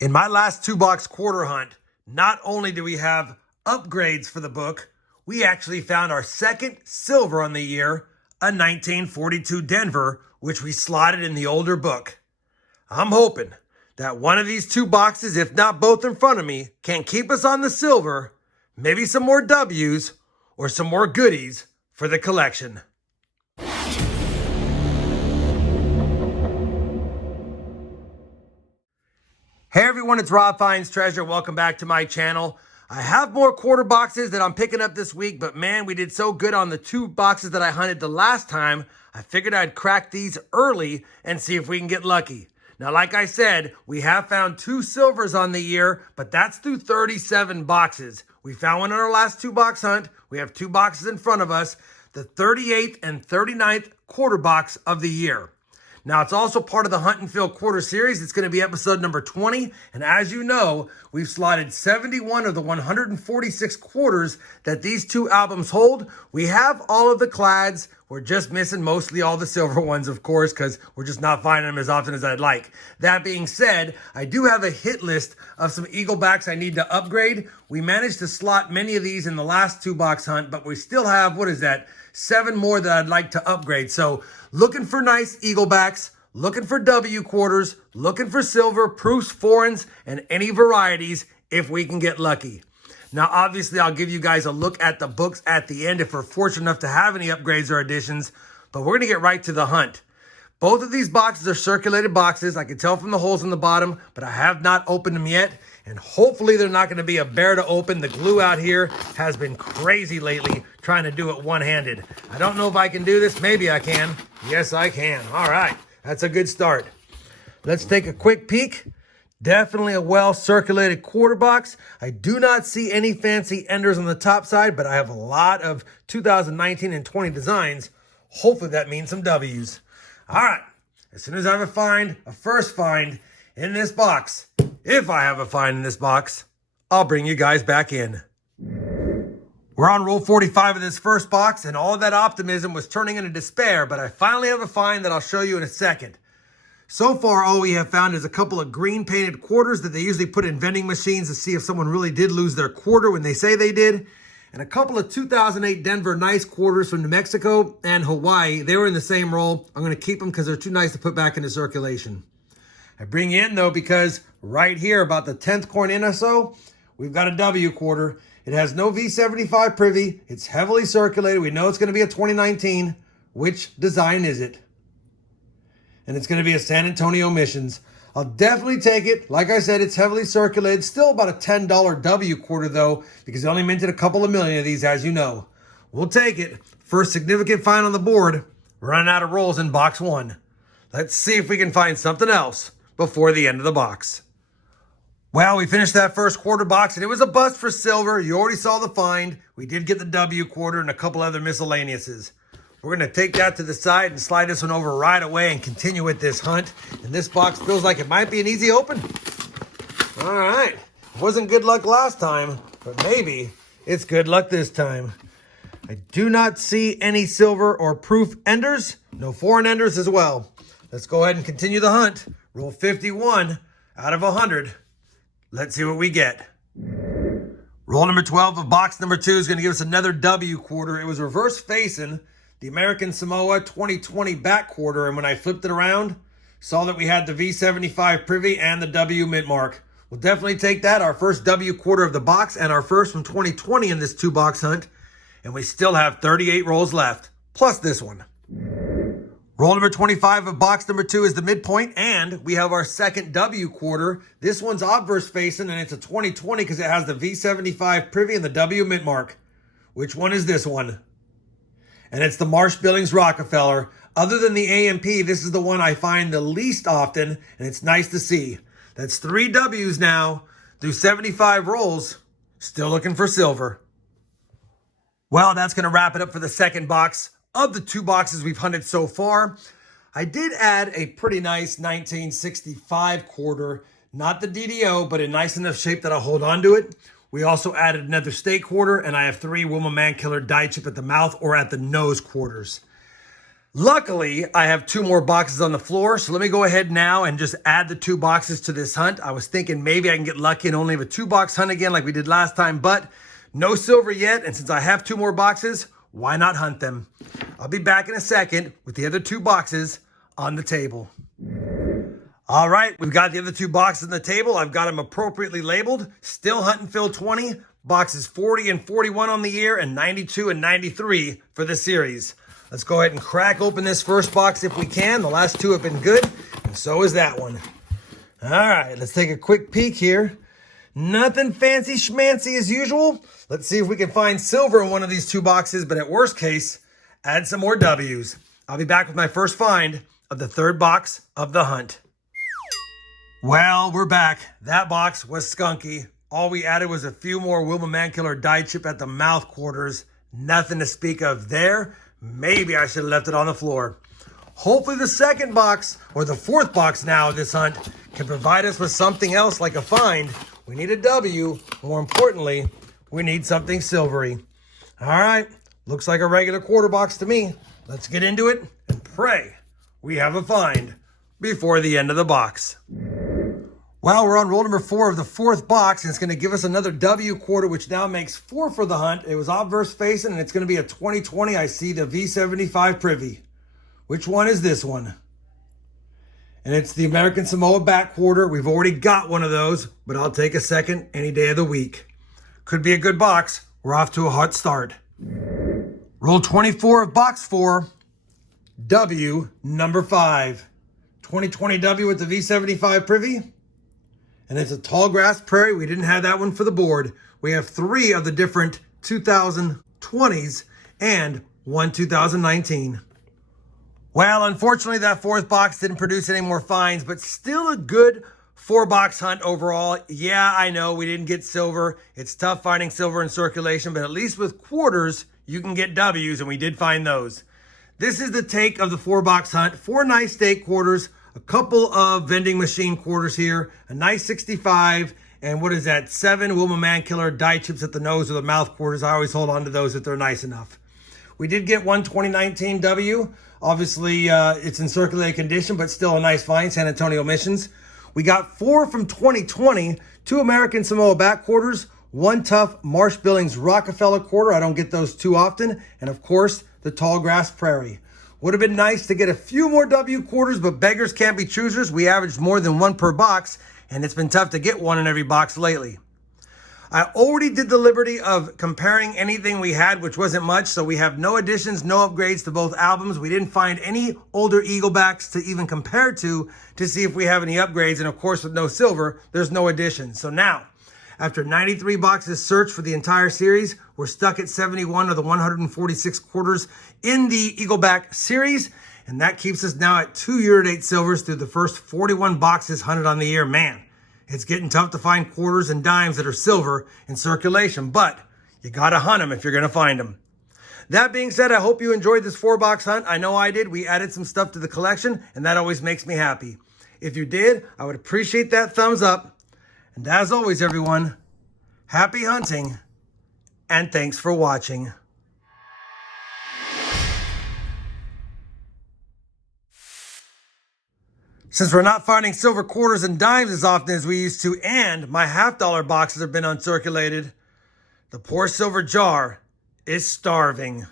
In my last 2-box quarter hunt, not only do we have upgrades for the book, we actually found our second silver on the year, a 1942 Denver, which we slotted in the older book. I'm hoping that one of these 2 boxes, if not both in front of me, can keep us on the silver, maybe some more W's or some more goodies for the collection. Hey everyone, it's RobFindsTreasure. Welcome back to my channel. I have more quarter boxes that I'm picking up this week, but man, we did so good on the 2 boxes that I hunted the last time. I figured I'd crack these early and see if we can get lucky. Now, like I said, we have found 2 silvers on the year, but that's through 37 boxes. We found one in our last 2-box hunt. We have 2 boxes in front of us, the 38th and 39th quarter box of the year. Now, it's also part of the Hunt and Fill quarter series. It's going to be episode number 20. And as you know, we've slotted 71 of the 146 quarters that these 2 albums hold. We have all of the clads. We're just missing mostly all the silver ones, of course, because we're just not finding them as often as I'd like. That being said, I do have a hit list of some Eaglebacks I need to upgrade. We managed to slot many of these in the last 2-box hunt, but we still have, 7 more that I'd like to upgrade. So looking for nice Eaglebacks, looking for W quarters, looking for silver, proofs, foreigns, and any varieties if we can get lucky. Now, obviously, I'll give you guys a look at the books at the end if we're fortunate enough to have any upgrades or additions, but we're going to get right to the hunt. Both of these boxes are circulated boxes. I can tell from the holes in the bottom, but I have not opened them yet. And hopefully they're not going to be a bear to open. The glue out here has been crazy lately trying to do it one-handed. I don't know if I can do this. Maybe I can. Yes, I can. All right. That's a good start. Let's take a quick peek. Definitely a well-circulated quarter box. I do not see any fancy enders on the top side, but I have a lot of 2019 and 20 designs. Hopefully that means some W's. All right. As soon as I have a first find in this box, if I have a find in this box, I'll bring you guys back in. We're on roll 45 of this first box, and all of that optimism was turning into despair, but I finally have a find that I'll show you in a second. So far, all we have found is a couple of green painted quarters that they usually put in vending machines to see if someone really did lose their quarter when they say they did, and a couple of 2008 Denver nice quarters from New Mexico and Hawaii. They were in the same roll. I'm going to keep them because they're too nice to put back into circulation. I bring you in, though, because right here, about the 10th coin in or so, we've got a W quarter. It has no V75 privy. It's heavily circulated. We know it's going to be a 2019. Which design is it? And it's going to be a San Antonio Missions. I'll definitely take it. Like I said, it's heavily circulated. Still about a $10 W quarter, though, because they only minted a couple of million of these, as you know. We'll take it. First significant find on the board. Running out of rolls in box 1. Let's see if we can find something else before the end of the box. Well, we finished that first quarter box, and it was a bust for silver. You already saw the find. We did get the W quarter and a couple other miscellaneouses. We're going to take that to the side and slide this one over right away and continue with this hunt. And this box feels like it might be an easy open. All right. It wasn't good luck last time, but maybe it's good luck this time. I do not see any silver or proof enders. No foreign enders as well. Let's go ahead and continue the hunt. Roll 51 out of 100. Let's see what we get. Roll number 12 of box number 2 is going to give us another W quarter. It was reverse facing the American Samoa 2020 back quarter, and when I flipped it around, saw that we had the V75 privy and the W mint mark. We'll definitely take that, our first W quarter of the box and our first from 2020 in this 2-box hunt. And we still have 38 rolls left, plus this one. Roll number 25 of box number 2 is the midpoint, and we have our second W quarter. This one's obverse facing, and it's a 2020 because it has the V75 privy and the W mint mark. Which one is this one? And it's the Marsh Billings Rockefeller. Other than the AMP, this is the one I find the least often, and it's nice to see. That's 3 W's now through 75 rolls. Still looking for silver. Well, that's going to wrap it up for the second box of the 2 boxes we've hunted so far. I did add a pretty nice 1965 quarter, not the DDO, but in nice enough shape that I'll hold on to it. We also added another state quarter, and I have 3 Wilma Mankiller die chip at the mouth or at the nose quarters. Luckily, I have 2 more boxes on the floor, so let me go ahead now and just add the 2 boxes to this hunt. I was thinking maybe I can get lucky and only have a 2-box hunt again like we did last time, but no silver yet, and since I have 2 more boxes, why not hunt them? I'll be back in a second with the other 2 boxes on the table. All right, we've got the other 2 boxes on the table. I've got them appropriately labeled. Still Hunt and Fill 20, boxes 40 and 41 on the year, and 92 and 93 for the series. Let's go ahead and crack open this first box if we can. The last 2 have been good, and so is that one. All right, let's take a quick peek here. Nothing fancy schmancy as usual. Let's see if we can find silver in one of these 2 boxes, but at worst case, add some more W's. I'll be back with my first find of the 3rd box of the hunt. Well, we're back. That box was skunky. All we added was a few more Wilma Mankiller die chip at the mouth quarters. Nothing to speak of there. Maybe I should have left it on the floor. Hopefully the 2nd box, or the 4th box now of this hunt, can provide us with something else like a find. We need a W. More importantly, we need something silvery. All right, looks like a regular quarter box to me. Let's get into it and pray we have a find before the end of the box. Well, we're on roll number 4 of the 4th box, and it's going to give us another W quarter, which now makes 4 for the hunt. It was obverse facing, and it's going to be a 2020. I see the V75 Privy. Which one is this one? And it's the American Samoa back quarter. We've already got one of those, but I'll take a second any day of the week. Could be a good box. We're off to a hot start. Roll 24 of box 4, W number 5. 2020 W with the V75 Privy. And it's a tall grass prairie. We didn't have that one for the board. We have 3 of the different 2020s and 1 2019. Well, unfortunately, that 4th box didn't produce any more finds, but still a good 4-box hunt overall. Yeah, I know we didn't get silver. It's tough finding silver in circulation, but at least with quarters, you can get W's, and we did find those. This is the take of the 4-box hunt. 4 nice steak quarters, a couple of vending machine quarters here, a nice 65, and what is that, 7 Wilma Mankiller die chips at the nose or the mouth quarters. I always hold on to those if they're nice enough. We did get 1 2019 W. Obviously, it's in circulating condition, but still a nice find, San Antonio Missions. We got 4 from 2020, 2 American Samoa back quarters, 1 tough Marsh Billings Rockefeller quarter. I don't get those too often. And of course, the tall grass prairie. Would have been nice to get a few more W quarters, but beggars can't be choosers. We averaged more than 1 per box, and it's been tough to get 1 in every box lately. I already did the liberty of comparing anything we had, which wasn't much, so we have no additions, no upgrades to both albums. We didn't find any older Eaglebacks to even compare to see if we have any upgrades, and of course with no silver, there's no additions. So now, after 93 boxes searched for the entire series, we're stuck at 71 of the 146 quarters in the Eagleback series, and that keeps us now at 2 year-to-date silvers through the first 41 boxes hunted on the year. Man, it's getting tough to find quarters and dimes that are silver in circulation, but you gotta hunt them if you're gonna find them. That being said, I hope you enjoyed this 4-box hunt. I know I did. We added some stuff to the collection, and that always makes me happy. If you did, I would appreciate that thumbs up. And as always, everyone, happy hunting, and thanks for watching. Since we're not finding silver quarters and dimes as often as we used to, and my half-dollar boxes have been uncirculated, the poor silver jar is starving.